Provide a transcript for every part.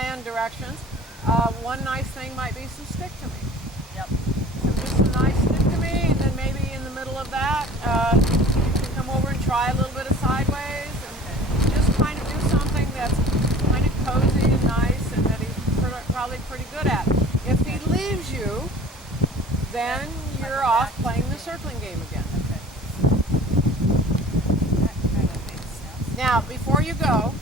land directions. One nice thing might be some stick to me. Yep. Just some nice stick to me, and then maybe in the middle of that, you can come over and try a little bit of sideways, and just kind of do something that's kind of cozy and nice, and that he's probably pretty good at. If he leaves you, then you're off playing the circling game again. Okay. That kind of makes sense. Now, before you go,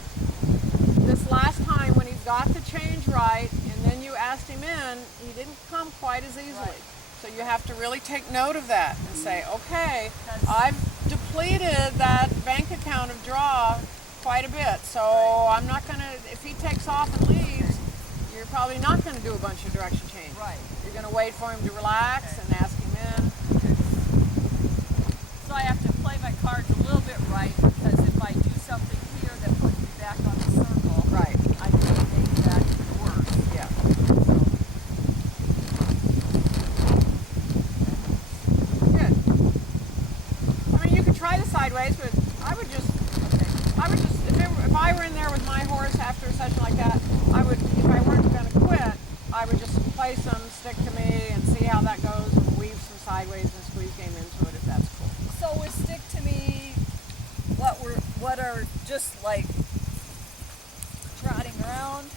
this last time when he got the change right, and then you asked him in, he didn't come quite as easily. Right. So you have to really take note of that and say, okay, I've depleted that bank account of draw quite a bit, so I'm not going to, if he takes off and leaves, you're probably not going to do a bunch of direction change. Right. You're going to wait for him to relax and ask him in. So I have to play my cards a little bit right, because if I do something here that puts me back on the circle, Right. I can make that worse. Yeah. Good. I mean, you could try the sideways, but I would just, if I were in there with my horse after a session like that, if I weren't going to quit, I would just play some stick to me and see how that goes, and weave some sideways and squeeze game into it if that's cool. So with stick to me, what are just like trotting around?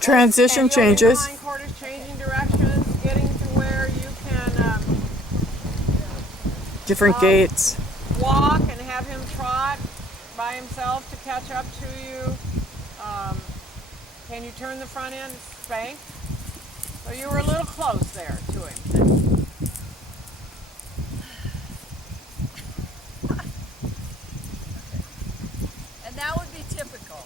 Transition changes. Hindquarters, changing directions, getting to where you can Different gaits. walk and have him trot by himself to catch up to you. Can you turn the front end spank? So you were a little close there to him. And that would be typical.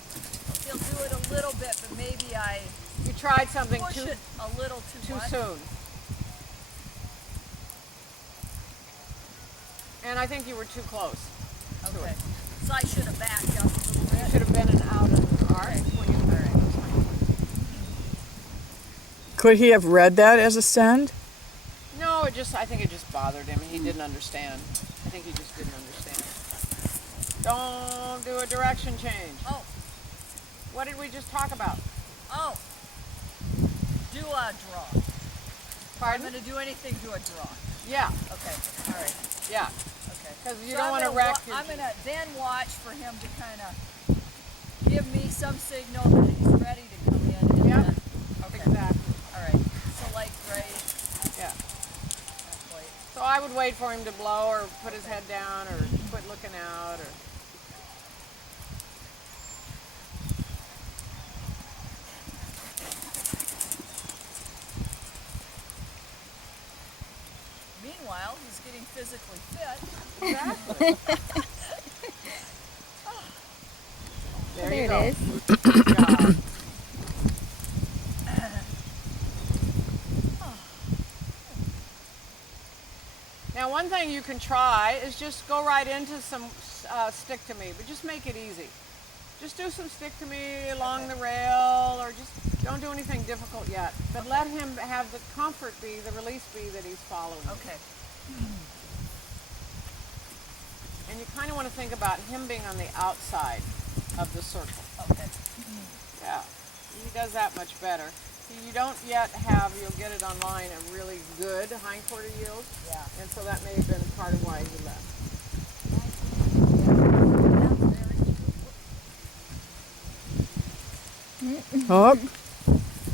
He'll do it a little bit, but maybe I You tried something push too it a little too much. soon. And I think you were too close. Okay. So I should have backed up a little You bit. should have been an out of the arc when you Could he have read that as a send? No, I think it just bothered him. He didn't understand. I think he just didn't understand. Don't do a direction change. Oh, What did we just talk about? oh. Do a draw. Pardon? I'm going to do anything, do a draw. Yeah, Okay, all right, yeah. okay. Because you So don't want to wreck your... I'm going to then watch for him to kind of give me some signal that he's ready to come in. And Yep. then, okay, Exactly. all right. So like right, Yeah. not quite. So I would wait for him to blow or put his head down or quit looking out or... Meanwhile, he's getting physically fit. Exactly. There you go. There it is. Good job. Now, one thing you can try is just go right into some stick to me, but just make it easy. Just do some stick to me along the rail, or just don't do anything difficult yet. But let him have the comfort be, the release be that he's following. Okay. And you kind of want to think about him being on the outside of the circle. Okay. Yeah, he does that much better. You don't yet have, you'll get it online, a really good hindquarter yield. Yeah. And so that may have been part of why he left. Oh,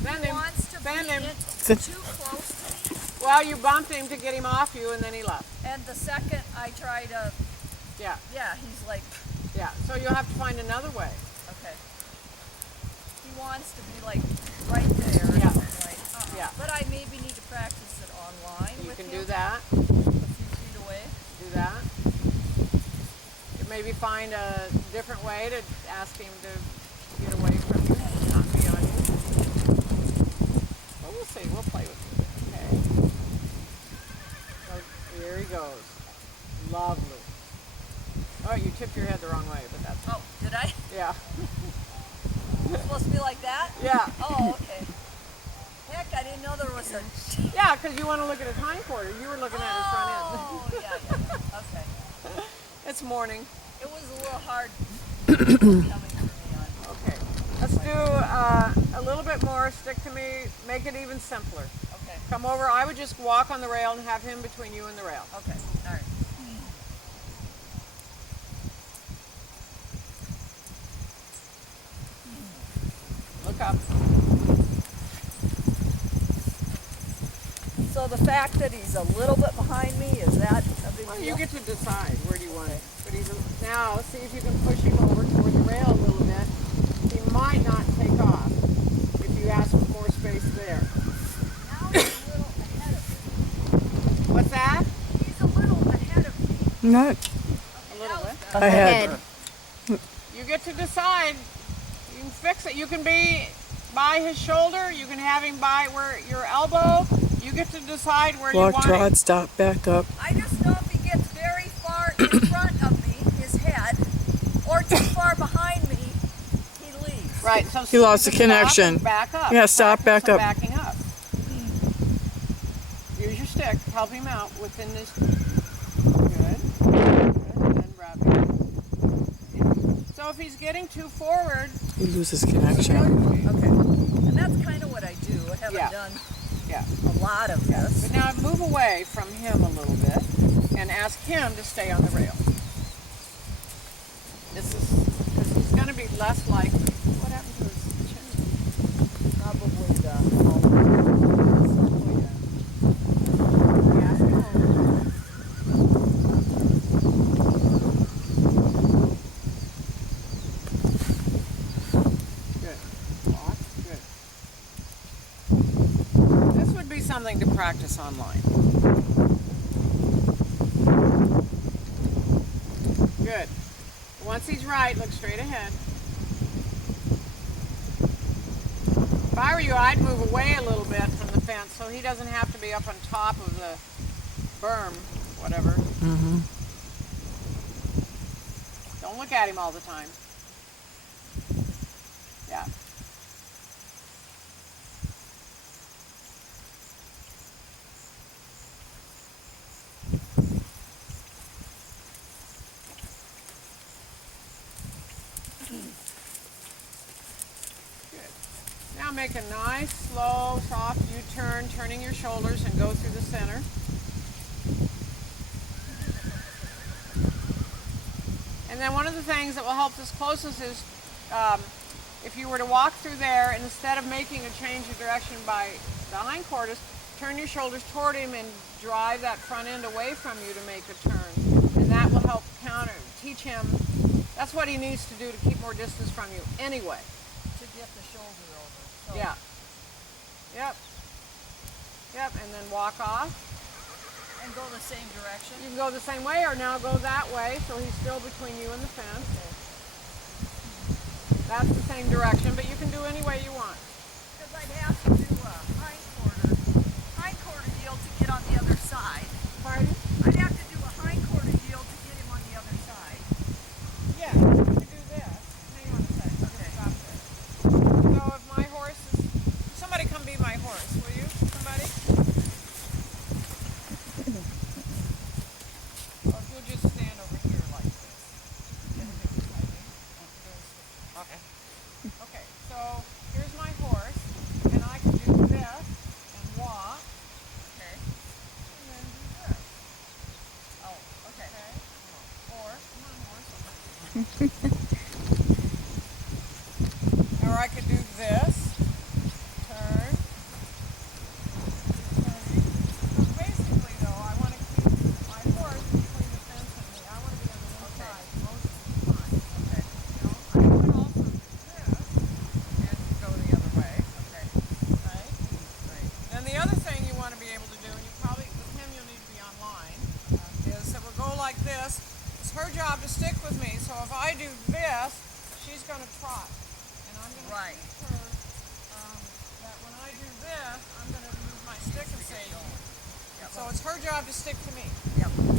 Then He wants to then be him. too close to me. Well, you bumped him to get him off you, and then he left. And the second I try to, Yeah, yeah, he's like, yeah. So you'll have to find another way. okay. He wants to be like right there. Yeah. And I'm like, Yeah. But I maybe need to practice it online You with can him, do that. a few feet away. Do that. You maybe find a different way to ask him to get away from you, not be on you. Well, we'll see. We'll play with it. Okay. So here he goes. Lovely. Oh, you tipped your head the wrong way, but that's Oh, did I? yeah. It's supposed to be like that? Yeah. Oh, okay. Heck, I didn't know there was a. Yeah, because you want to look at his hindquarter. You were looking at his front Oh, yeah. Okay. end. It's morning. It was a little hard coming for me on. Okay. Let's do a little bit bit more, stick to me, make it even simpler. Okay. Come over, I would just walk on the rail and have him between you and the rail. Okay. All right. Look up. So the fact that he's a little bit behind me, is that a big Well, deal? you get to decide where do you want it. But now, see if you can push him over toward the rail a little bit. He might not take off if you ask for more space there. Now he's a little ahead of me. What's that? He's a little ahead of me. Not A little bit. ahead. You get to decide. You can fix it. You can be by his shoulder. You can have him by where your elbow. You get to decide where you Walk, want trot, it. stop, back up. I just know if he gets very far in front of me, his head, or too far behind me, he leaves. Right. So He lost the stop and connection. Back up. Yeah, stop, back some up. Backing up. Use your stick. Help him out within this. Good. And then grab him. So if he's getting too forward, He loses connection. Okay. And that's kind of what I do. I haven't Yeah. done yeah. a lot of this. But now move away from him a little bit and ask him to stay on the rail. This is because he's going to be less likely. What happened to his chin? Probably the Ask him over. Good. Walk. Good. This would be something to practice online. Good. Once he's right, look straight ahead. If I were you, I'd move away a little bit from the fence so he doesn't have to be up on top of the berm, whatever. Mm-hmm. Don't look at him all the time. Yeah. Good. Now make a nice, slow, soft U-turn, turning your shoulders and go through the center. And then one of the things that will help this closest is if you were to walk through there and instead of making a change of direction by the hindquarters, turn your shoulders toward him and drive that front end away from you to make a turn. And that will help teach him. That's what he needs to do to keep more distance from you anyway. to get the shoulder over. So Yeah. Yep. Yep, and then walk off. And go the same direction. You can go the same way or now go that way so he's still between you and the fence. That's the same direction, but you can do any way you want. Because I'd have to do a hindquarter yield to get on the other side. Pardon? I'd have to do a hindquarter yield to get him on the other side. Yeah, you can do this. Hang on a second. Okay. Stop there. So if my horse is... Somebody come be my horse, will you? Somebody? Or if you'll just stand over here like this. Okay. Okay, so here's my horse, and I can do this and walk, Okay. and then do this. Oh, okay. Okay? Or, come on, horse. Or I could do this, turn, turning. So basically, though, I want to keep my horse between the fence and me. I want to be on the inside most of the time. Okay. You know, I could also do this and go the other way. Okay. Right? Right. Then the other thing you want to be able to do, and you probably, with him you'll need to be online, is that we'll go like this. It's her job to stick with me, so if I do this, she's going to trot. And I'm going to Right. teach her that when I do this, I'm going to move my stick and say, Yep. so it's her job to stick to me. Yep.